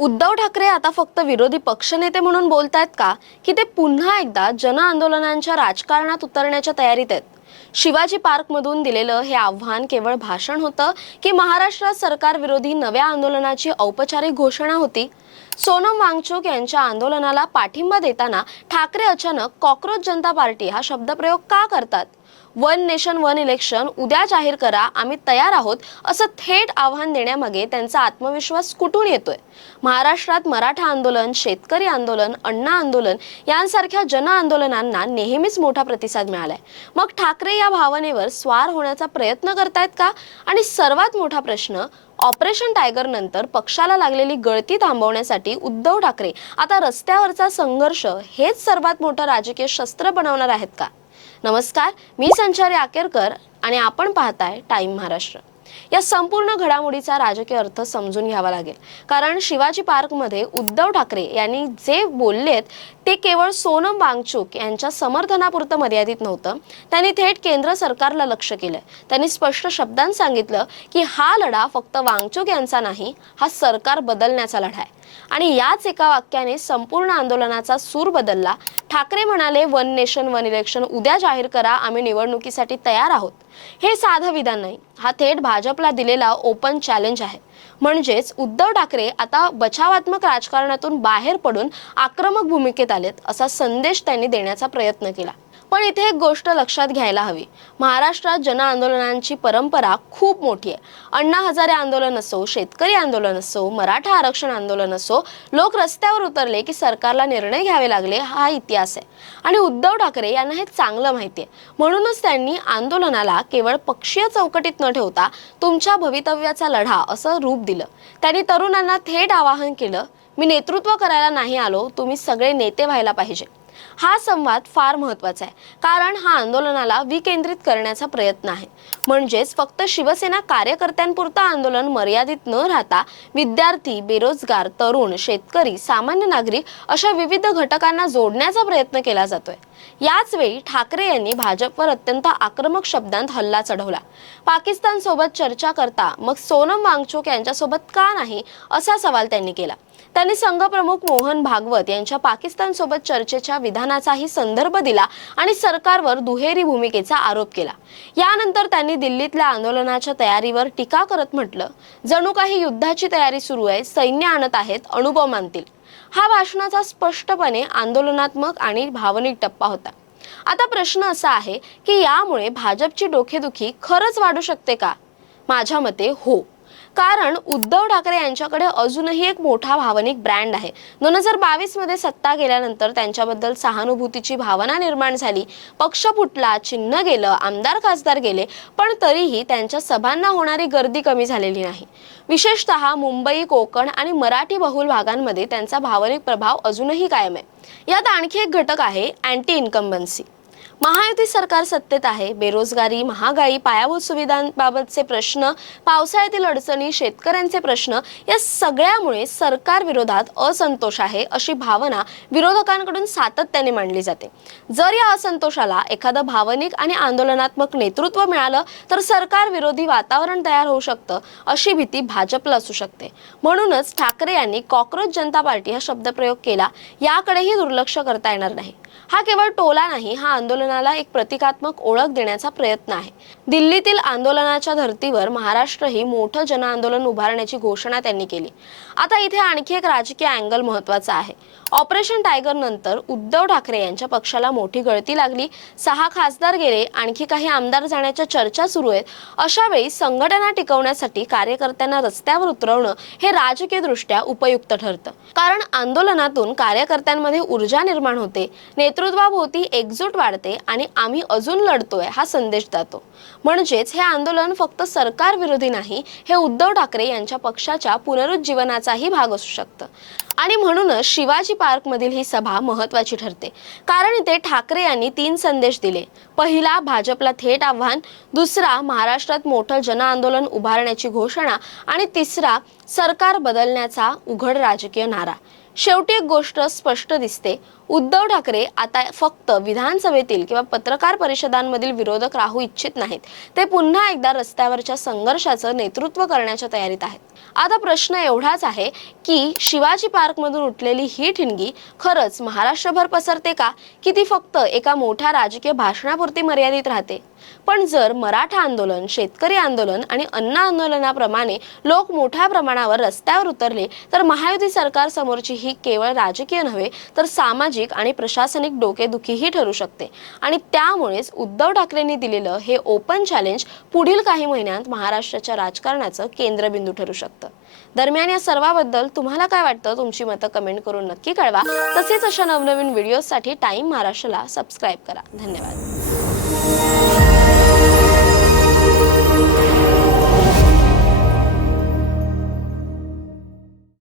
उद्धव ठाकरे आता फक्त विरोधी पक्षनेते म्हणून बोलतायत का, की ते पुन्हा एकदा जन आंदोलनांच्या राजकारणात उतरण्याच्या तयारीत आहेत? शिवाजी पार्कमधून दिलेलं हे आव्हान केवळ भाषण होतं, की महाराष्ट्रात सरकार विरोधी नव्या आंदोलनाची औपचारिक घोषणा होती? सोनम वांगचुक यांच्या आंदोलनाला पाठिंबा देताना ठाकरे अचानक कॉक्रोच जनता पार्टी हा शब्दप्रयोग का करतात? वन नेशन वन इलेक्शन उद्या जाहीर करा, आम्ही तयार आहोत असं थेट आव्हान देण्यामागे त्यांचा आत्मविश्वास कुठून येतोय? महाराष्ट्रात मराठा आंदोलन, शेतकरी आंदोलन, अण्णा आंदोलन यांसारख्या जन आंदोलनांना नेहमीच मोठा प्रतिसाद मिळालाय. मग ठाकरे या भावनेवर स्वार होण्याचा प्रयत्न करतायत का? आणि सर्वात मोठा प्रश्न, ऑपरेशन टायगर नंतर पक्षाला लागलेली गळती थांबवण्यासाठी उद्धव ठाकरे आता रस्त्यावरचा संघर्ष हेच सर्वात मोठं राजकीय शस्त्र बनवणार आहेत का? नमस्कार, मी संचारी आकेरकर आणि आपण पाहताय टाइम महाराष्ट्र. या संपूर्ण घडामोडीचा राजकीय अर्थ समजून घ्यावा लागेल, कारण शिवाजी पार्कमध्ये उद्धव ठाकरे यांनी जे बोललेत ते केवळ सोनम वांगचुक यांच्या समर्थनापुरतं मर्यादित नव्हतं. त्यांनी थेट केंद्र सरकारला लक्ष्य केलंय. त्यांनी स्पष्ट शब्दांत सांगितलं की हा लढा फक्त वांगचुक यांचा नाही, हा सरकार बदलण्याचा लढा आहे. आणि याच एका वाक्याने संपूर्ण आंदोलनाचा सूर बदलला. ठाकरे म्हणाले, वन नेशन वन इलेक्शन उद्या जाहीर करा, आम्ही निवडणुकीसाठी तयार आहोत. हे साधं विधान नाही, हा थेट भाजपला दिलेला ओपन चॅलेंज आहे. म्हणजेच उद्धव ठाकरे आता बचावात्मक राजकारणातून बाहेर पडून आक्रमक भूमिकेत आलेत असा संदेश त्यांनी देण्याचा प्रयत्न केला. पण इथे एक गोष्ट लक्षात घ्यायला हवी, महाराष्ट्रात जन आंदोलनांची परंपरा खूप मोठी आहे. अण्णा हजारे आंदोलन असो, शेतकरी आंदोलन असो, मराठा आरक्षण आंदोलन असो, लोक रस्त्यावर उतरले की सरकारला निर्णय घ्यावे लागले, हा इतिहास आहे. आणि उद्धव ठाकरे यांना हे चांगलं माहिती आहे. म्हणूनच त्यांनी आंदोलनाला केवळ पक्षीय चौकटीत न ठेवता तुमच्या भवितव्याचा लढा असं रूप दिलं. त्यांनी तरुणांना थेट आवाहन केलं, मी नेतृत्व करायला नाही आलो, तुम्ही सगळे नेते व्हायला पाहिजे. हा संवाद फार महत्त्वाचा आहे, कारण हा आंदोलनाला विकेंद्रित करण्याचा प्रयत्न आहे. म्हणजेच फक्त शिवसेना कार्यकर्त्यांपुरतं आंदोलन मर्यादित न राहता विद्यार्थी, बेरोजगार, तरुण, शेतकरी, सामान्य नागरिक अशा विविध घटकांना जोडण्याचा प्रयत्न केला जातोय. याच वेळी ठाकरे यांनी भाजपवर अत्यंत आक्रमक शब्दांत हल्ला चढवला. पाकिस्तान सोबत चर्चा करता मग सोनम वांगचुक यांच्यासोबत का नाही, असा सवाल त्यांनी केला. त्यांनी संघप्रमुख मोहन भागवत यांच्या पाकिस्तान सोबत चर्चेच्या विधानाचाही संदर्भ दिला आणि सरकारवर दुहेरी भूमिकेचा आरोप केला. यानंतर त्यांनी दिल्लीतल्या आंदोलनाच्या तयारीवर टीका करत म्हटलं, जणू काही युद्धाची तयारी सुरू आहे, सैन्य आणत आहेत, अनुभव मानतील. हा भाषणाचा स्पष्टपणे आंदोलनात्मक आणि भावनिक टप्पा होता. आता प्रश्न असा आहे की यामुळे भाजपची डोकेदुखी खरंच वाढू शकते का? माझ्या मते हो. कारण उद्धव ठाकरे यांच्याकडे अजूनही एक मोठा भावनिक ब्रँड आहे. 2022 मध्ये सत्ता गेल्यानंतर त्यांच्याबद्दल सहानुभूतीची भावना निर्माण झाली. पक्ष फुटला, चिन्ह गेलं, आमदार खासदार गेले, पण तरीही त्यांच्या सभांना होणारी गर्दी कमी झालेली नाही. विशेषतः मुंबई, कोकण आणि मराठी बहुल भागांमध्ये त्यांचा भावनिक प्रभाव अजूनही कायम आहे. यात आणखी एक घटक आहे, अँटी इन्कम्बन्सी. महायुती सरकार सत्तेत आहे. बेरोजगारी, महागाई, पायाभूत सुविधांबाबतचे प्रश्न, पावसाळ्यातील अडचणी, शेतकऱ्यांचे प्रश्न या सगळ्यामुळे सरकार विरोधात असंतोष आहे अशी भावना विरोधकांकडून सातत्याने मांडली जाते. जर या असंतोषाला एखादं भावनिक आणि आंदोलनात्मक नेतृत्व मिळालं तर सरकार विरोधी वातावरण तयार होऊ शकतं, अशी भीती भाजपला असू शकते. म्हणूनच ठाकरे यांनी कॉक्रोच जनता पार्टी हा शब्दप्रयोग केला. याकडेही दुर्लक्ष करता येणार नाही. हा केवळ टोला नाही, हा आंदोलनाला एक प्रतिकात्मक ओळख देण्याचा प्रयत्न आहे. दिल्लीतील आंदोलनाच्या धर्तीवर महाराष्ट्रही मोठं जन आंदोलन उभारण्याची घोषणा त्यांनी केली. आता इथे आणखी एक राजकीय अँगल महत्त्वाचा आहे. ऑपरेशन टायगर नंतर उद्धव ठाकरे यांच्या पक्षाला मोठी गळती लागली. 6 खासदार गेले, आणखी काही आमदार जाण्याच्या चर्चा सुरू आहेत. अशा वेळी संघटना टिकवण्यासाठी कार्यकर्त्यांना रस्त्यावर उतरवणं हे राजकीय दृष्ट्या उपयुक्त ठरतं. कारण आंदोलनातून कार्यकर्त्यांमध्ये ऊर्जा निर्माण होते, नेतृत्वाभोवती एकजूट वाढते आणि आम्ही अजून लढतोय हा संदेश जातो. म्हणजेच हे आंदोलन फक्त सरकार विरोधी नाही, हे उद्धव ठाकरे यांच्या पक्षाच्या पुनरुज्जीवनाचाही भाग असू शकतं. आणि म्हणूनच शिवाजी पार्कमधील ही सभा महत्त्वाची ठरते. कारण इथे ठाकरे यांनी 3 संदेश दिले. पहिला, भाजपला थेट आव्हान. दुसरा, महाराष्ट्रात मोठं जन आंदोलन उभारण्याची घोषणा. आणि तिसरा, सरकार बदलण्याचा उघड राजकीय नारा. शेवटी एक गोष्ट स्पष्ट दिसते, उद्धव ठाकरे आता फक्त विधानसभेतील किंवा पत्रकार परिषदांमधील विरोधक राहू इच्छित नाहीत, ते पुन्हा एकदा रस्त्यावरच्या संघर्षाचं नेतृत्व करण्याच्या तयारीत आहेत. आता प्रश्न एवढाच आहे की शिवाजी पार्कमधून उठलेली ही ठिणगी खरंच महाराष्ट्रभर पसरते का, की ती फक्त एका मोठ्या राजकीय भाषणापुरती मर्यादित राहते? पण जर मराठा आंदोलन, शेतकरी आंदोलन आणि अन्न आंदोलनाप्रमाणे लोक मोठ्या प्रमाणावर रस्त्यावर उतरले तर महायुती सरकार समोरची ही केवळ राजकीय नव्हे तर सामाजिक आणि प्रशासनिक डोकेदुखीही ठरू शकते. आणि त्यामुळेच उद्धव ठाकरेंनी दिलेलं हे ओपन चॅलेंज पुढील काही महिन्यात महाराष्ट्राच्या राजकारणाचं केंद्रबिंदू ठरू शकतं. दरम्यान या सर्वाबद्दल तुम्हाला काय वाटतं? तुमची मतं कमेंट करून नक्की कळवा. तसेच अशा नवनवीन व्हिडिओसाठी टाइम महाराष्ट्राला सबस्क्राईब करा. धन्यवाद.